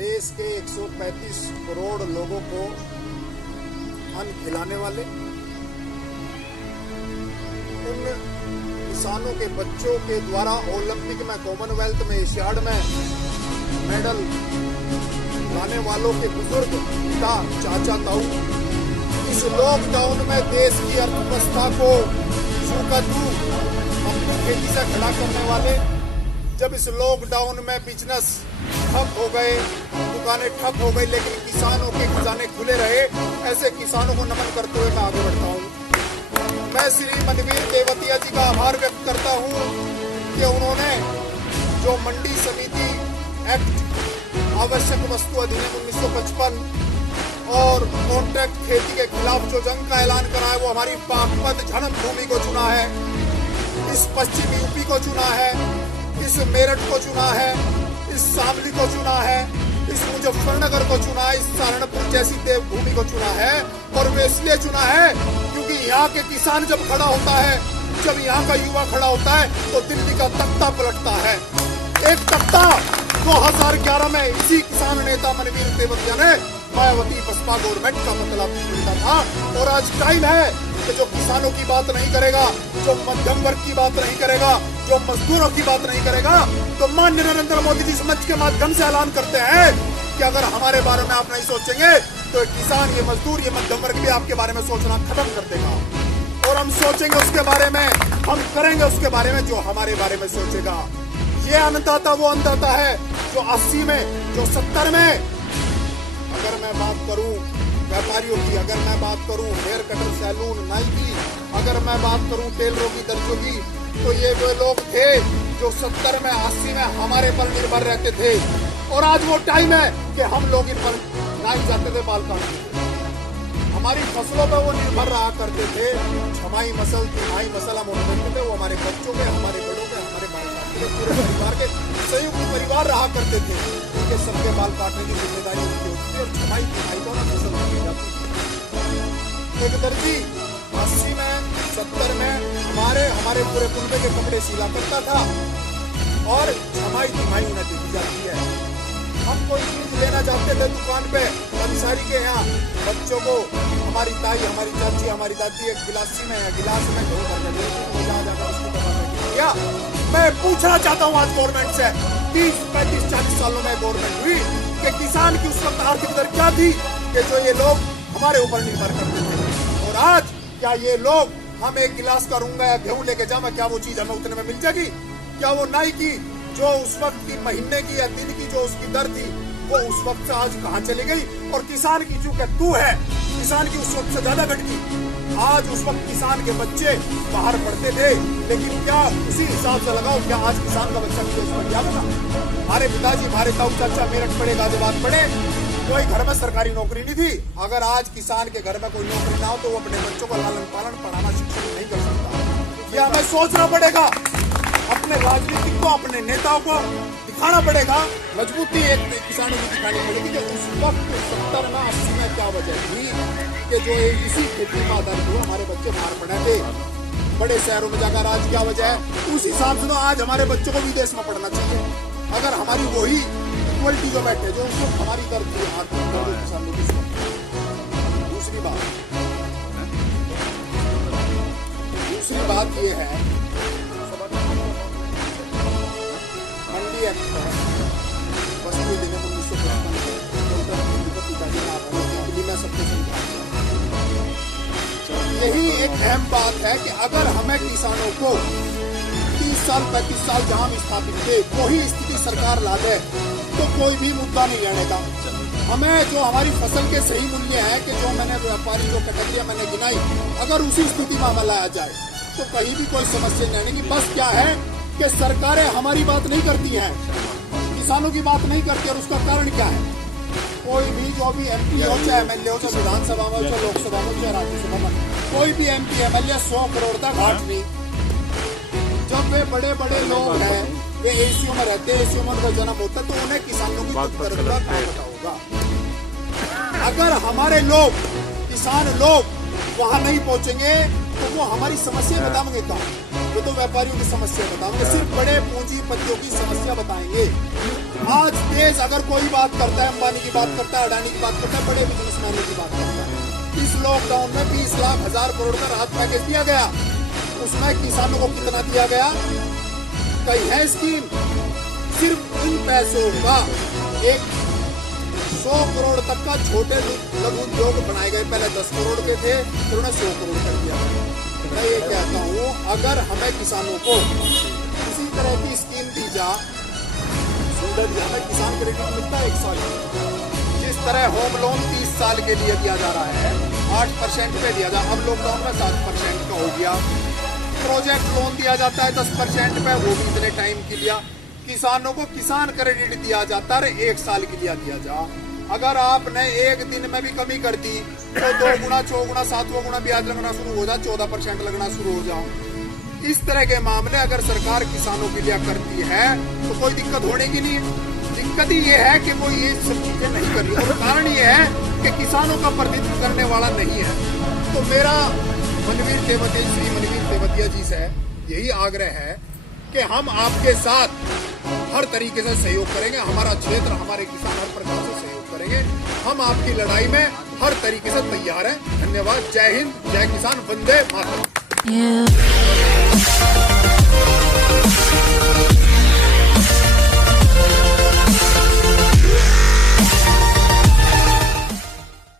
देश के 135 करोड़ लोगों को अन्न खिलाने वाले, उन किसानों के बच्चों के द्वारा ओलंपिक में, कॉमनवेल्थ में, एशियाड में मेडल लाने वालों के बुजुर्ग पिता, चाचा, ताऊ इस लॉकडाउन में देश की अर्थव्यवस्था को छू अपनी खेती से खड़ा करने वाले, जब इस लॉकडाउन में बिजनेस ठप हो गए, दुकानें ठप हो गई, लेकिन किसानों के खजाने खुले रहे, ऐसे किसानों को नमन करते हुए मैं आगे बढ़ता हूँ। मैं श्री मनवीर तेवतिया जी का आभार व्यक्त करता हूँ कि उन्होंने जो मंडी समिति एक्ट, आवश्यक वस्तु अधिनियम 1955 और कॉन्ट्रैक्ट खेती के खिलाफ जो जंग का ऐलान करा है, वो हमारी पाकपत जन्म भूमि को चुना है, इस पश्चिमी यूपी को चुना है, इस मेरठ को चुना है, इस शामली को चुना है, इस मुजफ्फरनगर को चुना है, इस सहारनपुर जैसी देवभूमि को चुना है। और वे इसलिए चुना है क्योंकि यहाँ के किसान जब खड़ा होता है, जब यहाँ का युवा खड़ा होता है, तो दिल्ली का तख्ता पलटता है। एक तख्ता 2011 में इसी किसान नेता मनवीर तेवतिया ने मायावती बसपा गवर्नमेंट का मतलब मिलता था। और आज टाइम है कि जो किसानों की बात नहीं करेगा, जो मध्यम वर्ग की बात नहीं करेगा, जो मजदूरों की बात नहीं करेगा, तो माननीय नरेंद्र मोदी जी मंच के माध्यम से ऐलान करते हैं कि अगर हमारे बारे में आप नहीं सोचेंगे तो किसान, ये मजदूर, ये मध्यम वर्ग भी आपके बारे में सोचना खत्म कर देगा। और हम सोचेंगे उसके बारे में, हम करेंगे उसके बारे में जो हमारे बारे में सोचेगा। ये अन्नदाता वो अन्नदाता है जो 80 में, जो 70 में, अगर मैं बात करूं व्यापारियों की, अगर मैं बात करूं हेयर कटर, सैलून, नाई की, अगर मैं बात करूं टेलरों की, दर्जों की, तो ये वो लोग थे जो 70 में, 80 में हमारे पर निर्भर रहते थे। और आज वो टाइम है कि हम लोग इन पर नहीं जाते थे, बाल काटते थे, हमारी फसलों पर वो निर्भर रहा करते थे। छमाही मसल, तिमाही मसल हम उठाते थे, वो हमारे बच्चों के, हमारे बड़ों के, हमारे बाल काटते थे, पूरे परिवार के संयुक्त परिवार रहा करते थे, उनके सबके बाल काटने की जिम्मेदारी उनकी होती थी। और छमाही तिमाही को ना फसल की जाती थी। एक दर्जी 80 में, 70 में हमारे पूरे कुनबे के कपड़े सिला करता था और छमाही तिमाही उन्हें दी जाती है। हम कोई चीज लेना चाहते थे दुकान पे, पंसारी के यहाँ बच्चों को हमारी ताई, हमारी चाची, हमारी दादी एक गिलासी में ढो करके या मैं पूछना चाहता हूँ आज गवर्नमेंट से, 30, 35, 40 सालों में गवर्नमेंट हुई कि किसान की उस वक्त आर्थिक दर क्या थी कि जो ये लोग हमारे ऊपर निर्भर करते थे। और आज क्या ये लोग, हम एक गिलास का रूंगा या गेहूं लेके जाऊंगा, क्या वो चीज हमें उतने में मिल जाएगी? क्या वो नाई की जो उस वक्त की, महीने की या दिन की जो उसकी दर थी, वो उस वक्त से आज कहाँ चली गई? और किसान की चूंकि तू है, किसान की उस वक्त से ज्यादा घट गई। आज उस वक्त किसान के बच्चे बाहर पढ़ते थे, लेकिन क्या उसी हिसाब से लगाओ, क्या आज किसान का बच्चा विदेश पढ़ जाएगा? हमारे पिताजी, हमारे ताऊ चाचा मेरठ पढ़े, गाजियाबाद पढ़े, कोई घर में सरकारी नौकरी नहीं थी। अगर आज किसान के घर में कोई नौकरी ना हो तो वो अपने बच्चों को लालन पालन, पढ़ाना, शिक्षण नहीं कर सकता। यह हमें सोचना पड़ेगा, अपने राजनीतिक को, अपने नेताओं को दिखाना पड़ेगा, मजबूती एक किसानों की दिखानी पड़ेगी कि उस वक्त 70 में, 80 में क्या वजह थी कि जो इसी खेती में आधारित हुआ हमारे बच्चे बाहर पढ़े थे, बड़े शहरों में जाकर। आज क्या वजह है? उस हिसाब से तो आज हमारे बच्चों को विदेश में पढ़ना चाहिए। अगर हमारी वही इक्वलिटी जो बैठे, जो उस वक्त हमारी दर थी, किसानों की। दूसरी बात ये है, मंडी एक्ट है, वस्तु अधिनियम 1955 यही एक अहम बात है कि अगर हमें किसानों को 30 साल 35 साल जहां हम स्थापित थे वही स्थिति सरकार ला दे तो कोई भी मुद्दा नहीं रहने का। हमें जो हमारी फसल के सही मूल्य है कि जो मैंने व्यापारी जो कैटेगरियां मैंने गिनाई, अगर उसी स्थिति में हमें लाया जाए तो कहीं भी कोई समस्या नहीं आने की। बस क्या है कि सरकारें हमारी बात नहीं करती हैं, किसानों की बात नहीं करती। और उसका कारण क्या है? कोई भी जो भी MP हो, चाहे MLA हो, चाहे विधानसभा में, चाहे लोकसभा में, चाहे राज्यसभा में, कोई भी MP MLA 100 करोड़ तक घाट नहीं। जब वे बड़े बड़े लोग हैं, वे एसीओ में रहते हैं, एसीओ में उनका जन्म होता है, तो उन्हें किसानों की दर्द का क्या पता होगा? अगर हमारे लोग, किसान लोग वहां नहीं पहुंचेंगे तो वो हमारी समस्या बताएंगे कहाँ? वो तो व्यापारियों की समस्या बताएंगे, सिर्फ बड़े पूंजीपतियों की समस्या बताएंगे। आज देश अगर कोई बात करता है, अंबानी की बात करता है, अडानी की बात करता है, बड़े बिजनेसमैनों की बात करता है। इस लॉकडाउन में 20 लाख 1000 करोड़ का राहत पैकेज दिया गया, उसमें किसानों को कितना दिया गया? कई है स्कीम। सिर्फ इन पैसों का 100 करोड़ तक का छोटे लघु उद्योग बनाए गए। पहले 10 करोड़ के थे, फिर उन्हें 100 करोड़ कर दिया। मैं ये कहता हूँ, अगर हमें किसानों को किसी तरह की स्कीम दी जा, हमें किसान क्रेडिट मिलता है 1 साल में। जिस तरह होम लोन 30 साल के लिए दिया जा रहा है, 8% पे दिया जा, अब लॉकडाउन में 7% का हो गया। प्रोजेक्ट लोन दिया जाता है 10% पे, वो भी इतने टाइम के लिए। किसानों को किसान क्रेडिट दिया जाता है 1 साल के लिए दिया जा। अगर आपने एक दिन में भी कमी कर दी तो 2 गुना 4 गुना 7 गुना ब्याज लगना शुरू हो जाए, 14% लगना शुरू हो जाओ। इस तरह के मामले अगर सरकार किसानों के लिए करती है तो कोई दिक्कत होने की नहीं है। दिक्कत ही ये है कि वो ये सब चीजें नहीं कर रही, और कारण ये है कि किसानों का प्रतिनिधित्व करने वाला नहीं है। तो मेरा श्री मनवीर तेवतिया जी से यही आग्रह है कि हम आपके साथ हर तरीके से सहयोग करेंगे। हमारा क्षेत्र, हमारे किसान हर प्रकार से सहयोग करेंगे। हम आपकी लड़ाई में हर तरीके से तैयार हैं। धन्यवाद। जय हिंद, जय किसान, वंदे मातरम।